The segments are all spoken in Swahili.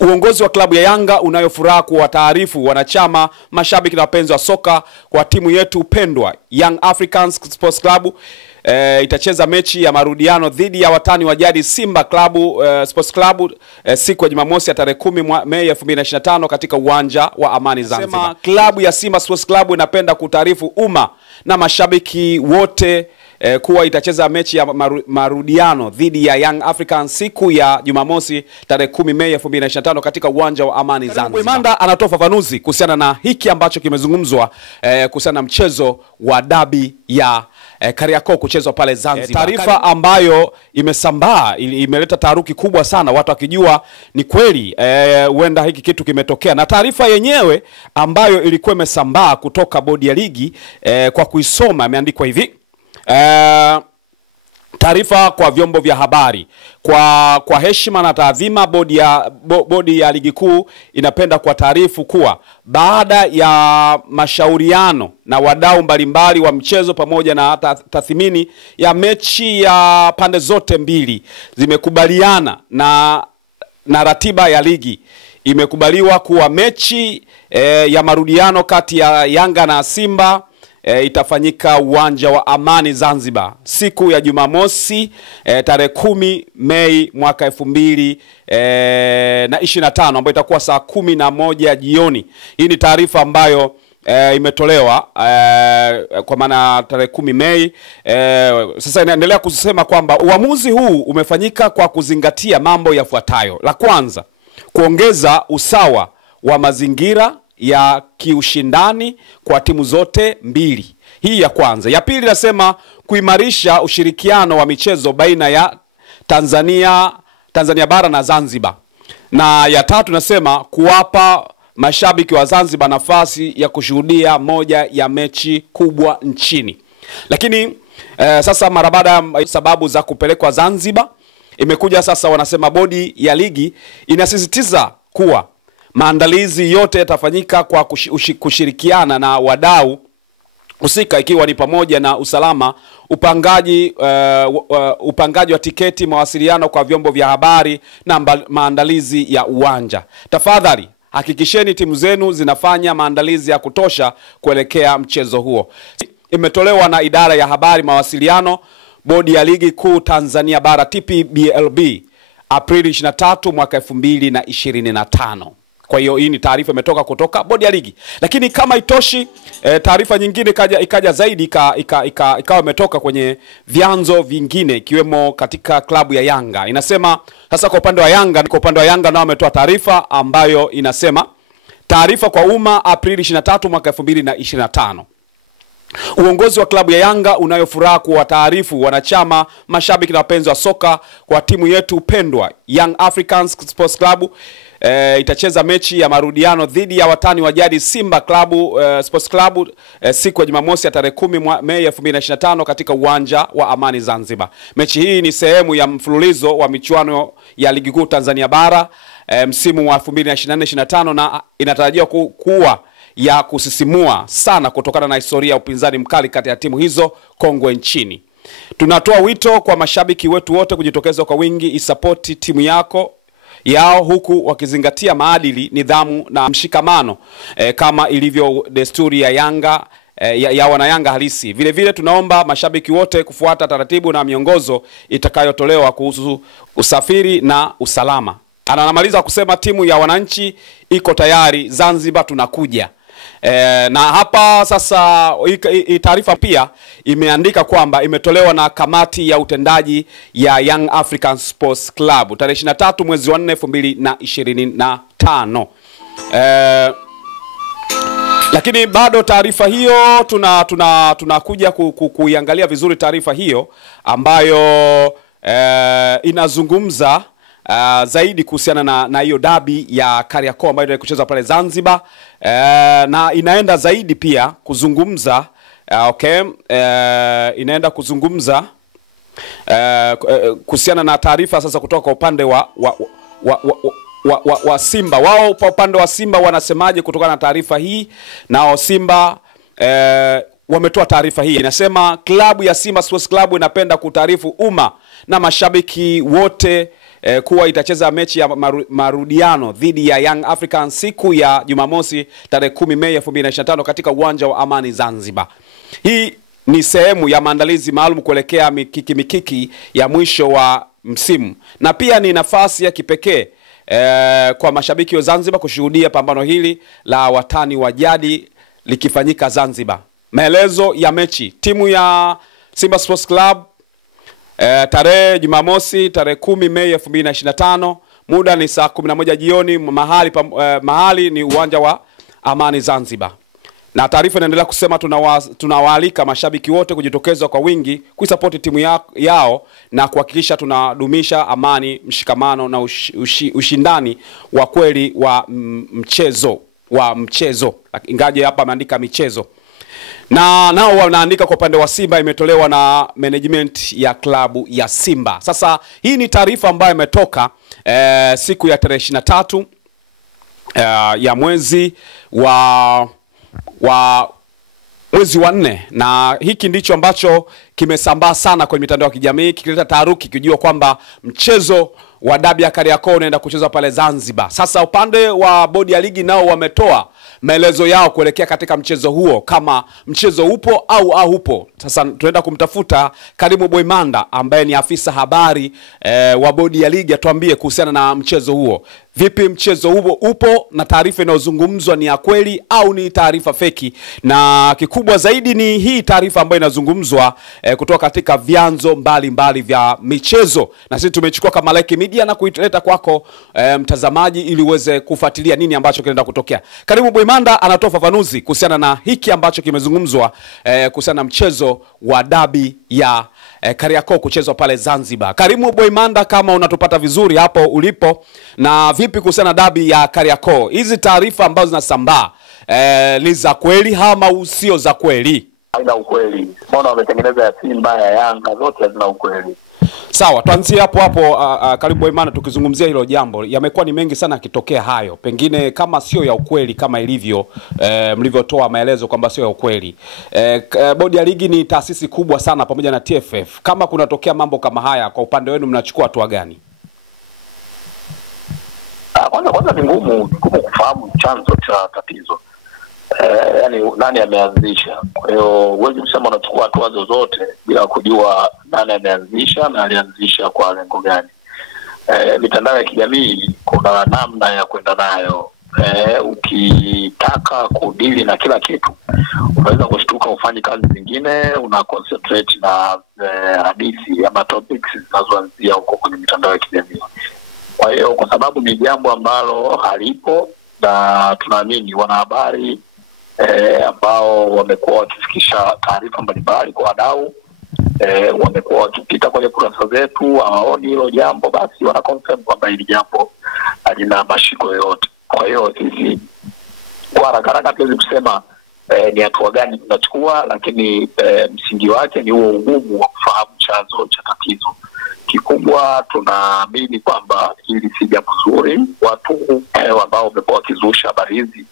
Uongozi wa klabu ya Yanga unayo furaha kuwataarifu wanachama, mashabiki na wapenzi wa soka kwa timu yetu pendwa Young Africans Sports Club itacheza mechi ya marudiano dhidi ya watani wa jadi Simba Sports Club siku ya Jumamosi ya tarehe 10 Mei 2025 katika uwanja wa Amani Zanzibar. Klabu ya Simba Sports Club inapenda kutaarifu umma na mashabiki wote kuwa itacheza mechi ya marudiano dhidi ya Young Africans siku ya Jumamosi tarehe 10 Mei 2025 katika uwanja wa Amani Zanzibar. Manda anatoa ufafanuzi kuhusiana na hiki ambacho kimezungumzwa kuhusiana na mchezo wa dabi ya Kariakoo kuchezwa pale Zanzibar. Taarifa ambayo imesambaa imeleta taharuki kubwa sana, watu wakijua ni kweli huenda hiki kitu kimetokea. Na taarifa yenyewe ambayo ilikuwa imesambaa kutoka bodi ya ligi kwa kuisoma imeandikwa hivi: taarifa kwa vyombo vya habari. Kwa heshima na taadhima, bodi ya ligi kuu inapenda kwa taarifu kuwa baada ya mashauriano na wadau mbalimbali wa mchezo pamoja na tathmini ya mechi ya pande zote mbili, zimekubaliana na ratiba ya ligi. Imekubaliwa kuwa mechi ya marudiano kati ya Yanga na Simba itafanyika uwanja wa Amani Zanzibar siku ya Jumamosi tarehe 10 Mei mwaka 2025 ambayo itakuwa saa 11 jioni. Hii ni taarifa ambayo imetolewa kwa maana tarehe 10 Mei. Sasa inaendelea kusema kwamba uamuzi huu umefanyika kwa kuzingatia mambo yafuatayo. La kwanza, kuongeza usawa wa mazingira ya kiushindani kwa timu zote mbili. Hii ya kwanza. Ya pili nasema kuimarisha ushirikiano wa michezo baina ya Tanzania bara na Zanzibar. Na ya tatu nasema kuwapa mashabiki wa Zanzibar nafasi ya kushuhudia moja ya mechi kubwa nchini. Lakini sasa mara baada ya sababu za kupelekwa Zanzibar, imekuja sasa wanasema bodi ya ligi inasisitiza kuwa maandalizi yote yatafanyika kwa kushirikiana na wadau husika, ikiwa ni pamoja na usalama, upangaji wa tiketi, mawasiliano kwa vyombo vya habari na maandalizi ya uwanja. Tafadhali hakikisheni timu zenu zinafanya maandalizi ya kutosha kuelekea mchezo huo. Imetolewa na idara ya habari mawasiliano, bodi ya ligi kuu Tanzania bara TPBLB, Aprili 23 mwaka 2025. Kwa hiyo hii ni taarifa imetoka kutoka bodi ya ligi. Lakini kama itoshi, taarifa nyingine ikaja zaidi ikawa imetoka kwenye vyanzo vingine ikiwemo katika klabu ya Yanga. Inasema sasa kwa upande wa Yanga nao wametoa taarifa ambayo inasema: taarifa kwa umma, Aprili 23 mwaka 2025. Uongozi wa klabu ya Yanga unayo furaha kuwataarifu wanachama, mashabiki na wapenzi wa soka kwa timu yetu pendwa Young Africans Sports Club itacheza mechi ya marudiano dhidi ya watani wa jadi Simba Sports Club siku ya Jumamosi ya tarehe 10 Mei 2025 katika uwanja wa Amani Zanzibar. Mechi hii ni sehemu ya mfululizo wa michuano ya ligi kuu Tanzania bara msimu wa 2024-25 na inatarajiwa kuwa ya kusisimua sana kutokana na historia ya upinzani mkali kati ya timu hizo kongwe nchini. Tunatoa wito kwa mashabiki wetu wote kujitokeza kwa wingi isapoti timu yao huku wakizingatia maadili, nidhamu na mshikamano kama ilivyo desturi ya Yanga ya wana Yanga halisi. Vile vile tunaomba mashabiki wote kufuata taratibu na miongozo itakayotolewa kuhusu usafiri na usalama. Anamaliza kusema timu ya wananchi iko tayari, Zanzibar tunakuja. Na hapa sasa taarifa pia imeandika kwamba imetolewa na kamati ya utendaji ya Young African Sports Club tarehe 23 mwezi wa 4 2025. Lakini bado taarifa hiyo tunakuja kuiangalia vizuri taarifa hiyo ambayo inazungumza zaidi kuhusiana na hiyo dabi ya Kariakoo ambayo ndio kuchezwa pale Zanzibar, na inaenda zaidi pia kuzungumza inaenda kuzungumza kuhusiana na taarifa sasa kutoka kwa upande wa Simba. Wao kwa upande wa Simba wanasemaje kutokana na taarifa hii? Nao Simba wametoa taarifa hii. Inasema klabu ya Simba Sports Club inapenda kutaarifu umma na mashabiki wote kuwa itacheza mechi ya marudiano dhidi ya Young Africans siku ya Jumamosi tarehe 10 Mei 2025 katika uwanja wa Amani Zanzibar. Hii ni sehemu ya maandalizi maalum kuelekea mikiki ya mwisho wa msimu, na pia ni nafasi ya kipekee kwa mashabiki wa Zanzibar kushuhudia pambano hili la watani wa jadi likifanyika Zanzibar. Maelezo ya mechi: timu ya Simba Sports Club tarehe Jumamosi tarehe 10 Mei 2025, muda ni saa 11 jioni, mahali ni uwanja wa Amani Zanzibar. Na taarifa inaendelea kusema tunawaalika mashabiki wote kujitokeza kwa wingi kuisupport timu yao na kuhakikisha tunadumisha amani, mshikamano na ushindani wa kweli wa mchezo. Ingaje hapa ameandika michezo. Na nao wanaandika kwa upande wa Simba, imetolewa na management ya klabu ya Simba. Sasa hii ni taarifa ambayo imetoka siku ya tarehe 23 ya mwezi wa 4, na hiki ndicho ambacho kimesambaa sana kwenye mitandao ya kijamii kikileta taharuki, kujua kwamba mchezo wa dabi ya Kariakoo unaenda kuchezwa pale Zanzibar. Sasa upande wa bodi ya ligi nao wametoa maelezo yao kuelekea katika mchezo huo, kama mchezo upo au haupo. Sasa tunaenda kumtafuta Karimu Boimanda ambaye ni afisa habari wa bodi ya ligi, atuambie kuhusiana na mchezo huo. Vipi mchezo huo upo, na taarifa inayozungumzwa ni ya kweli au ni taarifa feki? Na kikubwa zaidi ni hii taarifa ambayo inazungumzwa kutoka katika vyanzo mbalimbali vya michezo, na sisi tumechukua kama Like Media na kuileta kwako mtazamaji, ili uweze kufuatilia nini ambacho kinaenda kutokea. Karimu Boimanda anatoa fafanuzi kuhusiana na hiki ambacho kimezungumzwa kuhusiana na mchezo wa dabi ya Kariakoo kuchezwa pale Zanzibar. Karimu Boimanda, kama unatupata vizuri hapo ulipo, na vipi kuhusiana na dabi ya Kariakoo? Hizi taarifa ambazo zinasambaa ni za kweli ama sio za kweli? Haina ukweli. Mbona wametengeneza ya Simba ya Yanga, zote hazina ukweli. Sawa, tuanzie hapo Karimu Boimanda, tukizungumzia hilo jambo. Yamekuwa ni mengi sana yakitokea hayo, pengine kama sio ya ukweli kama ilivyo mlivyotoa maelezo kwamba sio ya ukweli. Bodi ya ligi ni taasisi kubwa sana pamoja na TFF. Kama kunatokea mambo kama haya, kwa upande wenu mnachukua hatua gani? Kwanza ni ngumu kufahamu chanzo cha tatizo. Yani nani ameanzisha. Kwa hiyo huwezi kusema unachukua hatua zozote bila kujua nani ameanzisha na alianzisha kwa lengo gani. Mitandao ya kijamii kuna namna ya kwenda nayo. Ukitaka kudili na kila kitu, unaweza kushtuka ufanye kazi zingine, una concentrate na hadithi ama topics zinazoanzia huko kwenye mitandao ya kijamii. Kwa hiyo kwa sababu ni jambo ambalo halipo, na tunaamini wanahabari ambao wamekuwa wakifikisha taarifa mbalimbali kwa wadau, wamekuwa wakipita kwenye kurasa zetu, hawaoni hilo jambo, basi wana confirm kwamba hili jambo halina mashiko yoyote. Kwa hiyo sisi kwa haraka tuwezi kusema ni hatua gani tunachukua, lakini msingi wake ni huo ugumu wa kufahamu chanzo cha tatizo. Kikubwa tunaamini kwamba hili si jambo zuri. Watu ambao wamekuwa wakizusha habari hizi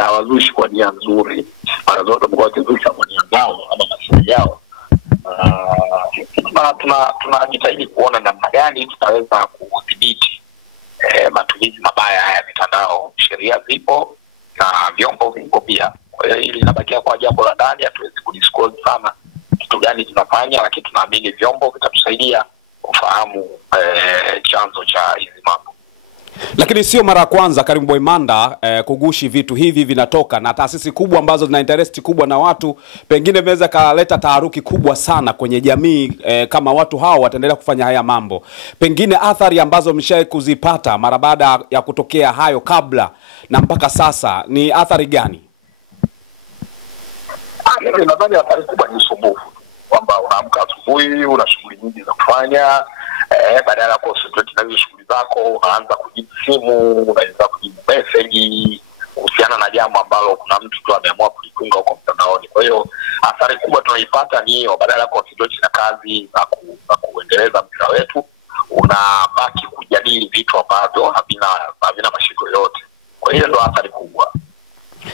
hawazushi kwa nia nzuri, mara zote wamekuwa wakizusha kwa nia zao ama maslahi yao. Tunajitahidi kuona namna gani tutaweza kudhibiti matumizi mabaya ya mitandao. Sheria zipo na vyombo vipo pia. Kwa hiyo hili linabakia kwa jambo la ndani, hatuwezi kudisclose sana kitu gani tunafanya, lakini tunaamini vyombo vitatusaidia kufahamu chanzo cha hizi mambo. Lakini sio mara ya kwanza Karimu Boimanda kugushi vitu hivi vinatoka na taasisi kubwa ambazo zina interest kubwa, na watu pengine waweza kaleta taharuki kubwa sana kwenye jamii kama watu hao wataendelea kufanya haya mambo. Pengine athari ambazo mshawahi kuzipata mara baada ya kutokea hayo kabla na mpaka sasa ni athari gani? Mimi nadhani athari kubwa ni usumbufu, kwamba unaamka asubuhi una shughuli nyingi za kufanya, badala ya concentrate na hizo shughuli zako unaanza kujibu simu, unaanza kujibu message kuhusiana na jambo ambalo kuna mtu tu ameamua kulitunga huko mtandaoni. Kwa hiyo athari kubwa tunaipata ni hiyo, badala ya concentrate na kazi za kuendeleza mpira wetu, unabaki kujadili vitu ambavyo havina mashiko yote. Kwa hiyo ndio athari kubwa.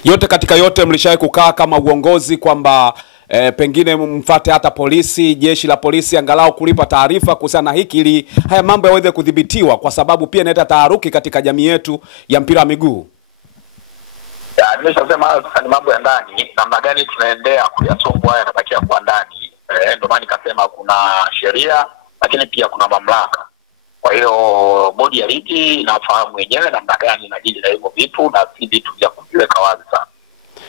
Yote katika yote, mlishawahi kukaa kama uongozi kwamba pengine mfate hata polisi, jeshi la polisi angalau kulipa taarifa kuhusiana na hiki ili haya mambo yaweze kudhibitiwa, kwa sababu pia inaleta taharuki katika jamii yetu ya mpira wa miguu. Nimeshasema sasa ni mambo ya ndani, namna gani tunaendea kuyasomba haya yanabakia kwa ndani. Ndio maana nikasema kuna sheria lakini pia kuna mamlaka. Kwa hiyo bodi ya ligi inafahamu wenyewe namna gani inadili na hivyo vitu, na si vitu vya kuviweka wazi sana.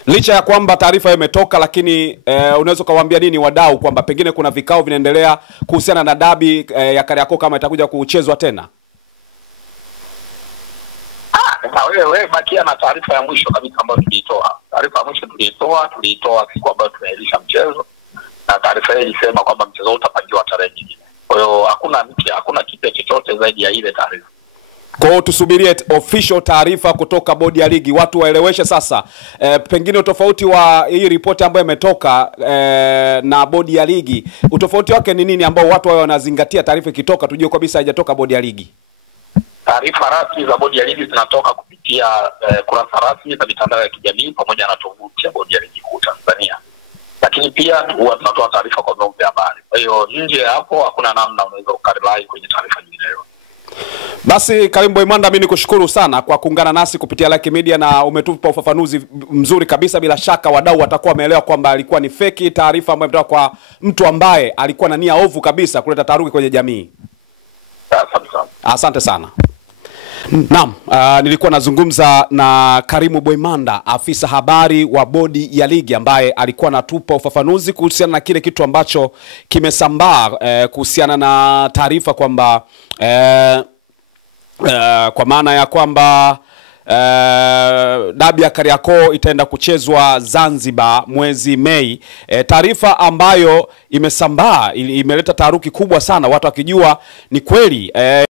Licha ya kwamba taarifa imetoka, lakini unaweza kuwaambia nini wadau kwamba pengine kuna vikao vinaendelea kuhusiana na dabi ya Kariakoo kama itakuja kuchezwa tena? Na wewe bakia na taarifa ya mwisho kabisa ambayo tulitoa. Taarifa ya mwisho tulitoa siku ambayo tunaahirisha mchezo, na taarifa hiyo ilisema kwamba mchezo utapangiwa tarehe nyingine. Kwa hiyo hakuna kitu chochote zaidi ya ile taarifa. Kwa hiyo tusubirie official taarifa kutoka bodi ya ligi, watu waeleweshe sasa. Pengine utofauti wa hii ripoti ambayo imetoka na bodi ya ligi, utofauti wake ni nini ambao watu wao wanazingatia taarifa ikitoka tujue kabisa haijatoka bodi ya ligi? Taarifa rasmi za bodi ya ligi zinatoka kupitia kurasa rasmi za mitandao ya kijamii pamoja na tovuti ya bodi ya ligi kuu Tanzania. Lakini pia huwa tunatoa taarifa kwa vyombo vya habari. Kwa hiyo nje hapo hakuna namna unaweza ukarely kwenye taarifa nyingineyo. Basi Karim Boimanda, mimi nikushukuru sana kwa kuungana nasi kupitia Lucky Media na umetupa ufafanuzi mzuri kabisa. Bila shaka wadau watakuwa wameelewa kwamba alikuwa ni fake taarifa ambayo imetoka kwa mtu ambaye alikuwa na nia ovu kabisa kuleta taharuki kwenye jamii. Asante sana. Naam, nilikuwa nazungumza na Karim Boimanda, afisa habari wa bodi ya ligi, ambaye alikuwa anatupa ufafanuzi kuhusiana na kile kitu ambacho kimesambaa kuhusiana na taarifa kwamba kwa maana ya kwamba dabi ya Kariakoo itaenda kuchezwa Zanzibar mwezi Mei. Taarifa ambayo imesambaa imeleta taharuki kubwa sana, watu wakijua ni kweli